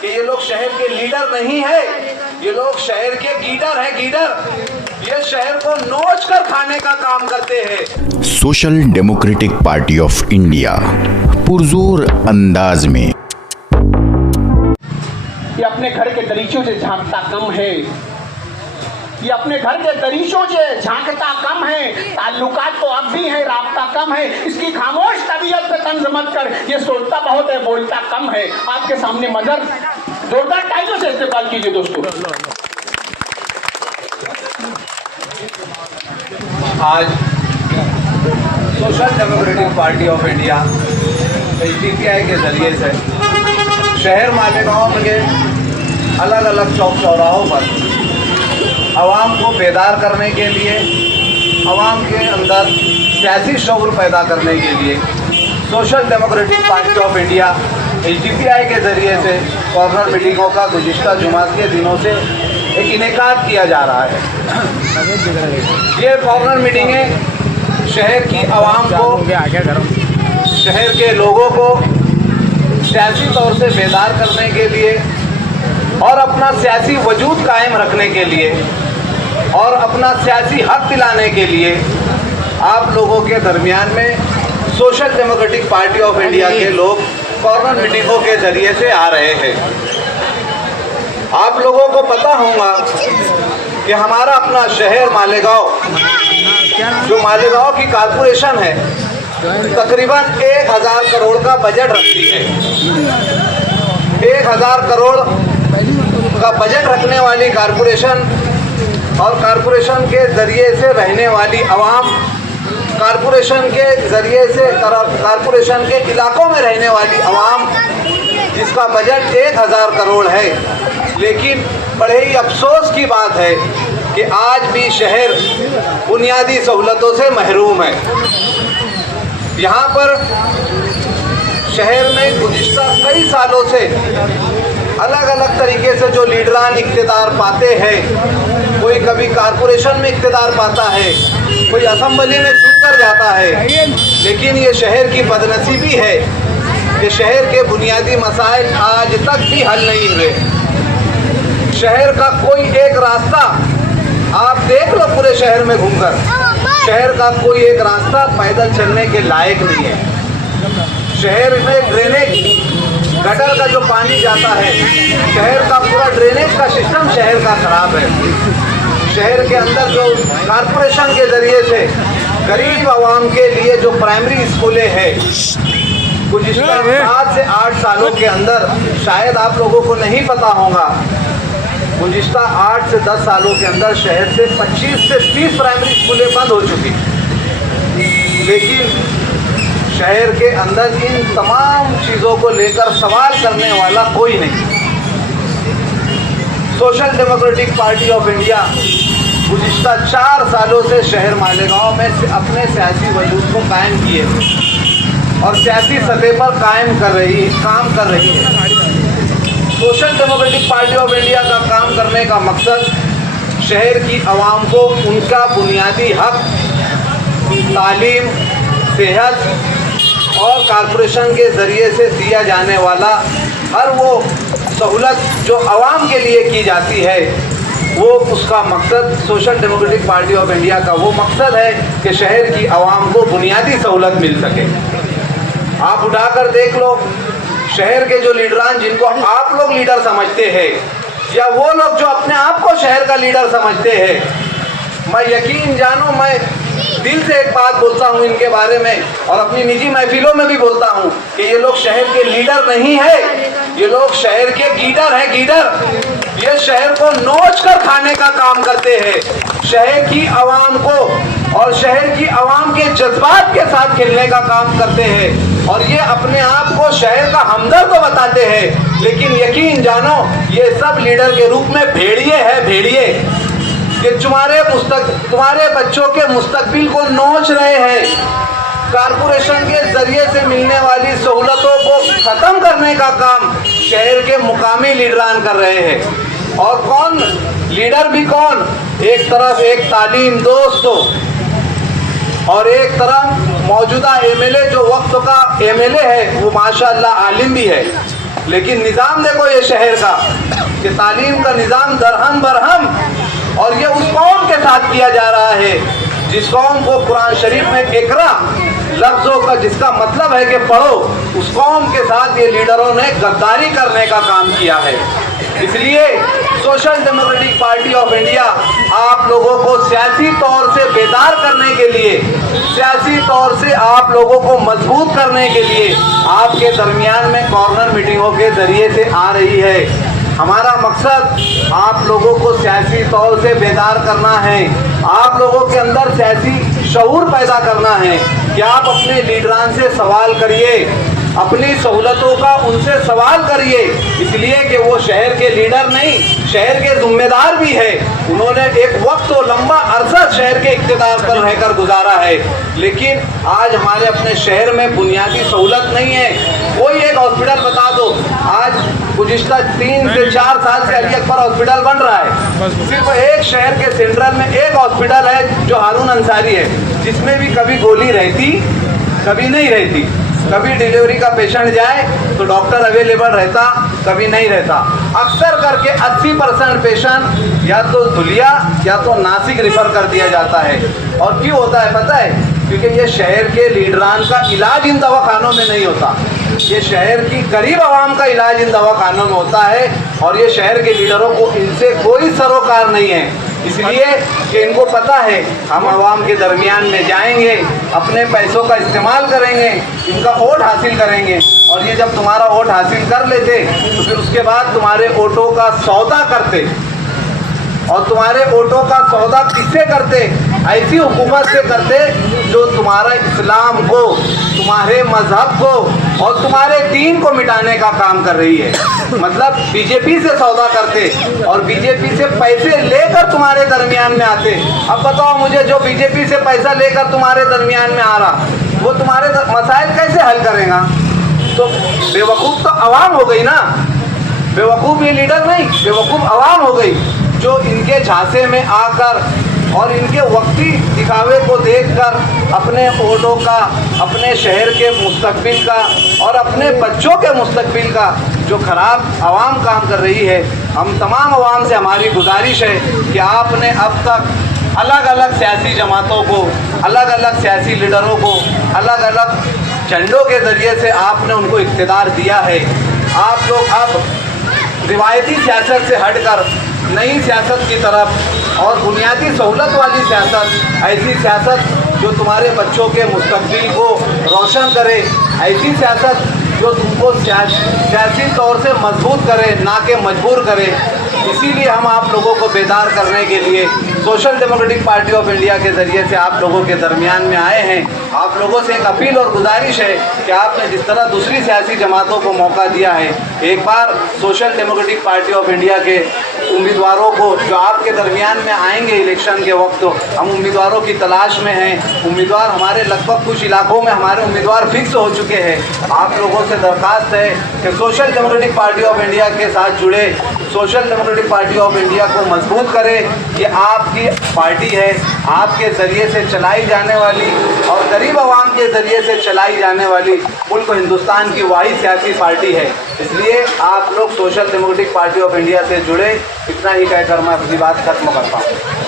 कि ये लोग शहर के लीडर नहीं है, ये लोग शहर के गीडर हैं, गीडर। ये शहर को नोच कर खाने का काम करते हैं। Social democratic party of India पुरजोर अंदाज में ये अपने घर के दरीचों से झांकता कम है, ये अपने घर के दरीचों से झांकता कम है, ताल्लुकात तो अब भी है, राब्ता कम है। इसकी खामोश तबीयत पे तंज मत कर, ये सोचता बहुत है, बोलता कम है। आपके सामने मंजर जोरदार तालियों से इस्तेमाल कीजिए दोस्तों। आज social democratic party of India SDPI के जरिए से शहर मालेगांव के अलग अलग चौक चौराहों पर आवाम को बेदार करने के लिए, आवाम के अंदर सियासी शऊर पैदा करने के लिए social democratic party of India SDPI के ज़रिए से कॉर्नर मीटिंगों का गुज़िश्ता जुमात के दिनों से एक इनेकाद किया जा रहा है। ये कॉर्नर मीटिंगें शहर की आवाम को, शहर के लोगों को सियासी तौर से बेदार करने के लिए और अपना सियासी वजूद कायम रखने के लिए और अपना सियासी हक दिलाने के लिए आप लोगों के दरमियान में social democratic party of India के लोग कॉर्नर मीटिंगों के ज़रिए से आ रहे हैं। आप लोगों को पता होगा कि हमारा अपना शहर मालेगांव, जो मालेगांव की कारपोरेशन है, तकरीबन 1000 करोड़ का बजट रखती है। 1000 करोड़ का बजट रखने वाली कारपोरेशन और कारपोरेशन के ज़रिए से रहने वाली आवाम, कारपोरेशन के ज़रिए से कारपोरेशन के इलाकों में रहने वाली आवाम, जिसका बजट 1000 करोड़ है। लेकिन बड़े ही अफसोस की बात है कि आज भी शहर बुनियादी सहूलतों से महरूम है। यहाँ पर शहर में गुज़िश्ता कई सालों से अलग अलग तरीके से जो लीडरान इक़्तिदार पाते हैं, कोई कभी कारपोरेशन में इक़्तिदार पाता है, कोई असेंबली में चुन कर जाता है। लेकिन ये शहर की बदनसीबी है कि शहर के बुनियादी मसाइल आज तक भी हल नहीं हुए। शहर का कोई एक रास्ता आप देख लो पूरे शहर में घूमकर, शहर का कोई एक रास्ता पैदल चलने के लायक नहीं है। शहर में ड्रेनेज, गटर का जो पानी जाता है, शहर का पूरा ड्रेनेज का सिस्टम शहर का ख़राब है। शहर के अंदर जो कारपोरेशन के ज़रिए से गरीब आवाम के लिए जो प्राइमरी स्कूलें हैं, गुज़िश्ता 7 से 8 सालों के अंदर, शायद आप लोगों को नहीं पता होगा, गुज़िश्ता 8 से 10 सालों के अंदर शहर से 25 से 30 प्राइमरी स्कूलें बंद हो चुकी। लेकिन शहर के अंदर इन तमाम चीज़ों को लेकर सवाल करने वाला कोई नहीं। Social democratic party of India गुज़िश्ता 4 सालों से शहर मालेगांव में अपने सियासी वजूद को कायम किए और सियासी सतह पर काम कर रही है। Social democratic party of India का काम करने का मकसद शहर की आवाम को उनका बुनियादी हक, तालीम, सेहत और कारपोरेशन के ज़रिए से दिया जाने वाला हर वो सहूलत जो आवाम के लिए की जाती है, वो उसका मकसद social democratic party of India का वो मकसद है कि शहर की आवाम को बुनियादी सहूलत मिल सके। आप उठाकर देख लो, शहर के जो लीडरान, जिनको आप लोग लीडर समझते हैं, या वो लोग जो अपने आप को शहर का लीडर समझते हैं, मैं यकीन जानो, मैं दिल से एक बात बोलता हूँ इनके बारे में और अपनी निजी महफिलों में भी बोलता हूँ कि ये लोग शहर के लीडर नहीं है, ये लोग शहर के गीडर हैं, गीडर। ये शहर को नोच कर खाने का काम करते हैं, शहर की आवाम को और शहर की आवाम के जज्बात के साथ खेलने का काम करते हैं और ये अपने आप को शहर का हमदर्द तो बताते हैं। लेकिन यकीन जानो, ये सब लीडर के रूप में भेड़िए है, भेड़िए। ये तुम्हारे बच्चों के मुस्तकबिल को नोच रहे हैं। कारपोरेशन के जरिए से मिलने वाली सहूलतों को ख़त्म करने का काम शहर के मुकामी लीडरान कर रहे हैं। और कौन लीडर भी कौन, एक तरफ एक तालीम दोस्त हो और एक तरफ मौजूदा MLA जो वक्त का MLA है, वो माशाअल्लाह आलिम भी है, लेकिन निज़ाम देखो ये शहर का कि तालीम का निज़ाम दरहम बरहम, और ये उस कौम के साथ किया जा रहा है जिस कौम को कुरान शरीफ में इकरा लफ्ज़ों का जिसका मतलब है कि पढ़ो, उस कौम के साथ ये लीडरों ने गद्दारी करने का काम किया है। इसलिए social democratic party of India आप लोगों को सियासी तौर से बेदार करने के लिए, सियासी तौर से आप लोगों को मजबूत करने के लिए आपके दरमियान में कॉर्नर मीटिंगों के ज़रिए से आ रही है। हमारा मकसद आप लोगों को सियासी तौर से बेदार करना है, आप लोगों के अंदर सियासी शऊर पैदा करना है कि आप अपने लीडरान से सवाल करिए, अपनी सहूलतों का उनसे सवाल करिए, इसलिए कि वो शहर के लीडर नहीं, शहर के जिम्मेदार भी है। उन्होंने एक वक्त और लंबा अरसा शहर के इक़्तिदार पर रहकर गुजारा है, लेकिन आज हमारे अपने शहर में बुनियादी सहूलत नहीं है। कोई एक हॉस्पिटल बता दो, आज गुज़िश्ता 3 से 4 साल से अली अकबर हॉस्पिटल बन रहा है, सिर्फ एक शहर के सेंट्रल में एक हॉस्पिटल है जो हारून अंसारी है, जिसमें भी कभी गोली रहती कभी नहीं रहती, कभी डिलीवरी का पेशेंट जाए तो डॉक्टर अवेलेबल रहता, कभी नहीं रहता। अक्सर करके 80% पेशेंट या तो धुलिया या तो नासिक रिफ़र कर दिया जाता है। और क्यों होता है पता है? क्योंकि ये शहर के लीडरान का इलाज इन दवाखानों में नहीं होता, ये शहर की गरीब आवाम का इलाज इन दवाखानों में होता है, और ये शहर के लीडरों को इनसे कोई सरोकार नहीं है। इसलिए कि इनको पता है हम आवाम के दरमियान में जाएंगे, अपने पैसों का इस्तेमाल करेंगे, इनका वोट हासिल करेंगे, और ये जब तुम्हारा वोट हासिल कर लेते तो फिर उसके बाद तुम्हारे वोटों का सौदा करते। और तुम्हारे वोटों का सौदा किससे करते? ऐसी हुकूमत से करते जो तुम्हारा इस्लाम को, तुम्हारे मजहब को और तुम्हारे दीन को मिटाने का काम कर रही है। मतलब बीजेपी से सौदा करते और बीजेपी से पैसे लेकर तुम्हारे दरमियान में आते। अब बताओ मुझे, जो बीजेपी से पैसा लेकर तुम्हारे दरमियान में आ रहा, वो तुम्हारे मसाइल कैसे हल करेगा? तो बेवकूफ़ तो आवाम हो गई ना, बेवकूफ़ ये लीडर नहीं, बेवकूफ़ आवाम हो गई जो इनके झांसे में आकर और इनके वक्ती दिखावे को देखकर अपने वोटों का, अपने शहर के मुस्तकबिल का और अपने बच्चों के मुस्तकबिल का जो ख़राब आवाम काम कर रही है। हम तमाम आवाम से हमारी गुजारिश है कि आपने अब तक अलग अलग सियासी जमातों को, अलग अलग सियासी लीडरों को अलग अलग झंडों के ज़रिए से आपने उनको इक़्तिदार दिया है। आप लोग अब रिवायती सियासत से हटकर नई सियासत की तरफ और बुनियादी सहूलत वाली सियासत, ऐसी सियासत जो तुम्हारे बच्चों के मुस्तकबिल को रोशन करे, ऐसी सियासत जो तुमको सियासी तौर से मजबूत करे, ना कि मजबूर करे। इसीलिए हम आप लोगों को बेदार करने के लिए social democratic party of India के ज़रिए से आप लोगों के दरमियान में आए हैं। आप लोगों से एक अपील और गुजारिश है कि आपने जिस तरह दूसरी सियासी जमातों को मौका दिया है, एक बार social democratic party of India के उम्मीदवारों को जो आपके दरमियान में आएंगे इलेक्शन के वक्त, हम उम्मीदवारों की तलाश में हैं। उम्मीदवार हमारे लगभग कुछ इलाकों में हमारे उम्मीदवार फिक्स हो चुके हैं। आप लोगों से दरख्वास्त है कि social democratic party of India के साथ जुड़े, social democratic party of India को मजबूत करें। ये आपकी पार्टी है, आपके ज़रिए से चलाई जाने वाली और गरीब आवाम के ज़रिए से चलाई जाने वाली मुल्क हिंदुस्तान की वाहिद सियासी पार्टी है। इसलिए आप लोग social democratic party of India से जुड़े। इतना ही कहकर मैं अपनी बात खत्म करता हूँ।